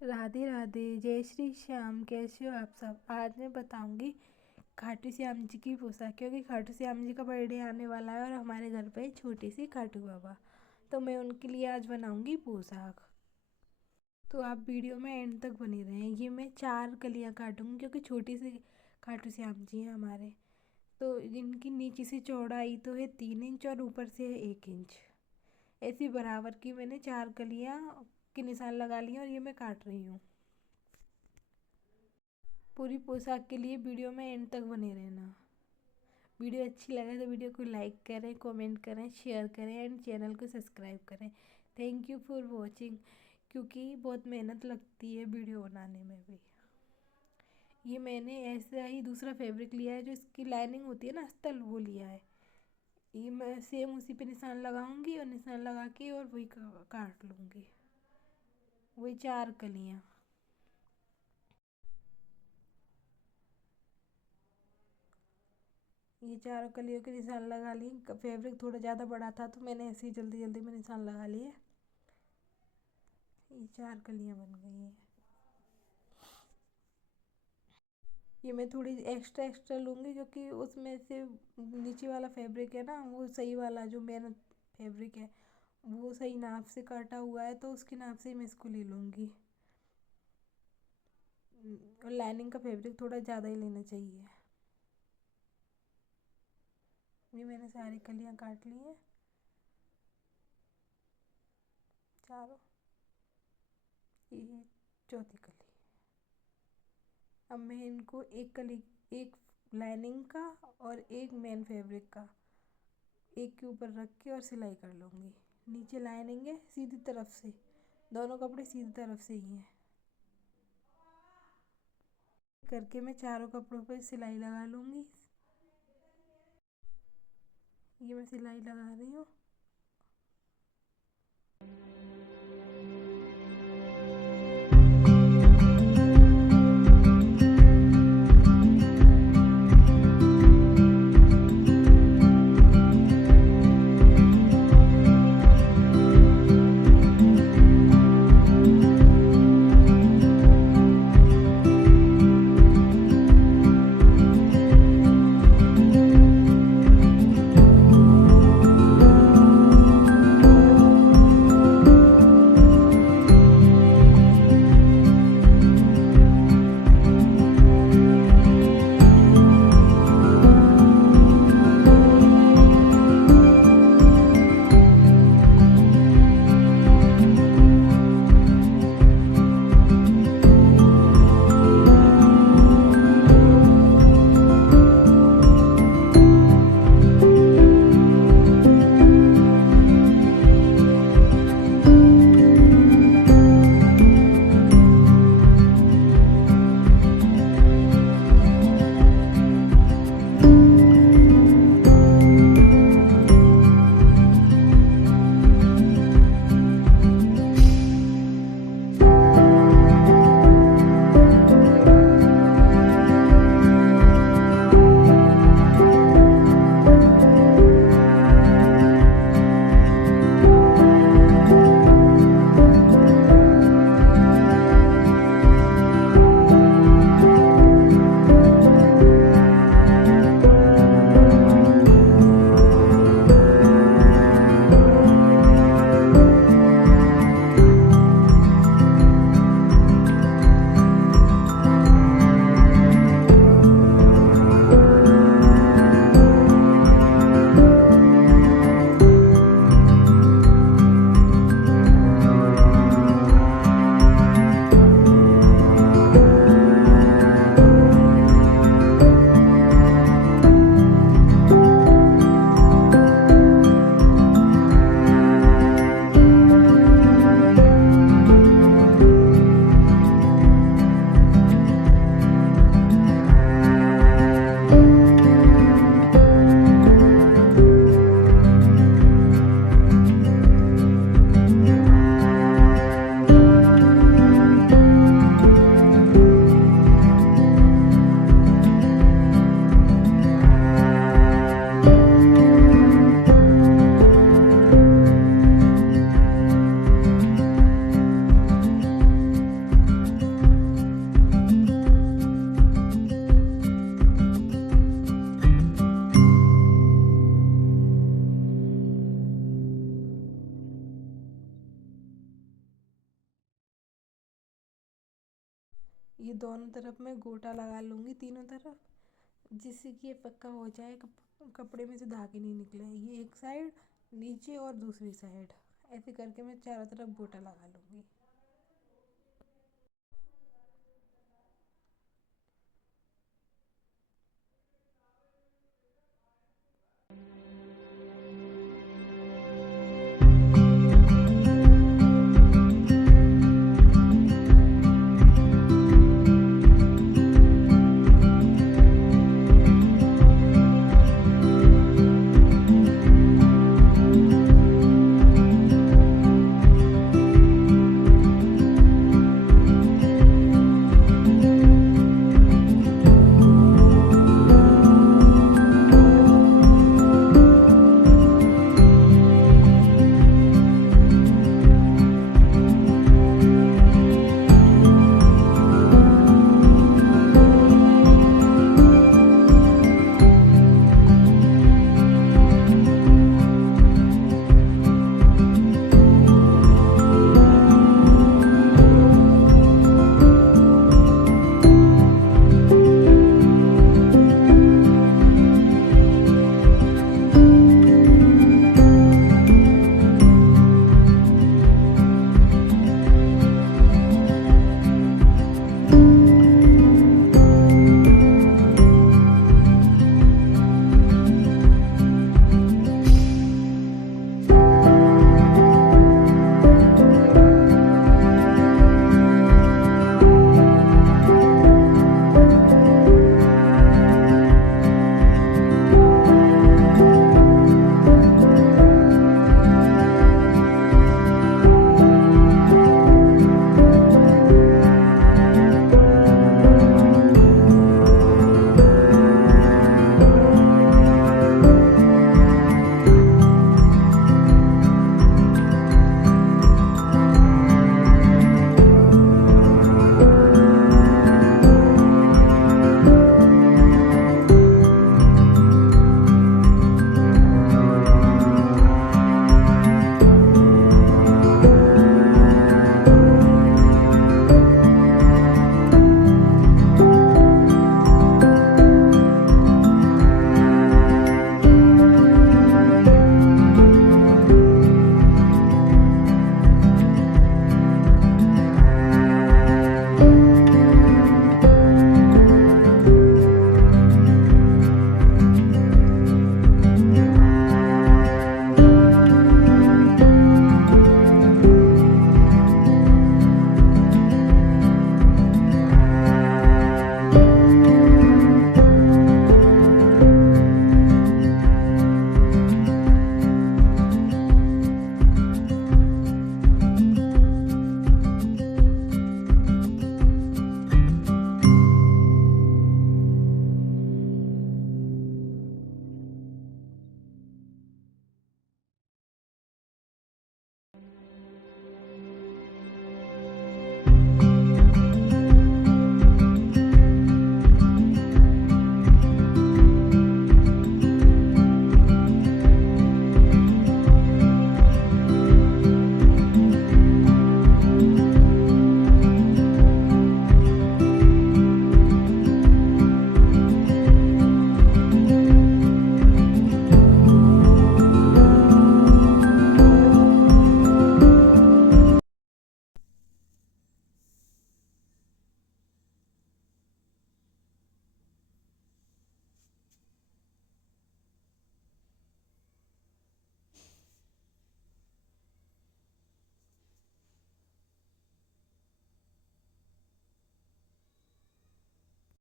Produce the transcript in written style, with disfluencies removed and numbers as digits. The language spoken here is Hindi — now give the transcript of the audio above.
राधे राधे, जय श्री श्याम। कैसे हो आप सब? आज मैं बताऊंगी खाटू श्याम जी की पोशाक, क्योंकि खाटू श्याम जी का बर्थडे आने वाला है और हमारे घर पे छोटी सी खाटू बाबा, तो मैं उनके लिए आज बनाऊंगी पोशाक। तो आप वीडियो में एंड तक बने रहें। ये मैं 4 कलियां काटूंगी क्योंकि छोटी सी खाटू श्याम जी हैं हमारे। तो इनकी नीचे से चौड़ाई तो है 3 इंच और ऊपर से है 1 इंच। ऐसी बराबर की मैंने 4 कलियां के निशान लगा लिए और ये मैं काट रही हूँ। पूरी पोशाक के लिए वीडियो में एंड तक बने रहना। वीडियो अच्छी लगे तो वीडियो को लाइक करें, कमेंट करें, शेयर करें एंड चैनल को सब्सक्राइब करें। Thank you for watching. क्योंकि बहुत मेहनत लगती है वीडियो बनाने में भी। ये मैंने ऐसा ही दूसरा फैब्रिक लिया है, जो इसकी लाइनिंग होती है ना अस्तर, वो लिया है। ये मैं सेम उसी पे निशान लगाऊंगी और निशान लगा के और वही काट लूँगी। वही 4 कलियाँ। ये 4 कलियों के निशान लगा लिए। फैब्रिक थोड़ा ज़्यादा बड़ा था तो मैंने ऐसे ही जल्दी जल्दी में निशान लगा लिए। ये 4 कलियाँ बन गई हैं। ये मैं थोड़ी एक्स्ट्रा एक्स्ट्रा लूँगी क्योंकि उसमें से नीचे वाला फैब्रिक है ना, वो सही वाला जो मेरा फैब्रिक है वो सही नाप से काटा हुआ है, तो उसके नाप से ही मैं इसको ले लूँगी। और लाइनिंग का फैब्रिक थोड़ा ज़्यादा ही लेना चाहिए। ये मैंने सारी कलियाँ काट ली हैं, चारों। ये चौथी कली। अब मैं इनको एक लाइनिंग का और एक मेन फैब्रिक का एक के ऊपर रख के और सिलाई कर लूँगी। नीचे लाइनिंग है सीधी तरफ से, दोनों कपड़े सीधी तरफ से ही हैं। करके मैं चारों कपड़ों पर सिलाई लगा लूँगी। ये मैं सिलाई लगा रही हूँ। ये दोनों तरफ मैं गोटा लगा लूँगी, तीनों तरफ, जिससे कि ये पक्का हो जाए, कपड़े में से धागे नहीं निकले। ये एक साइड, नीचे और दूसरी साइड, ऐसे करके मैं चारों तरफ गोटा लगा लूँगी।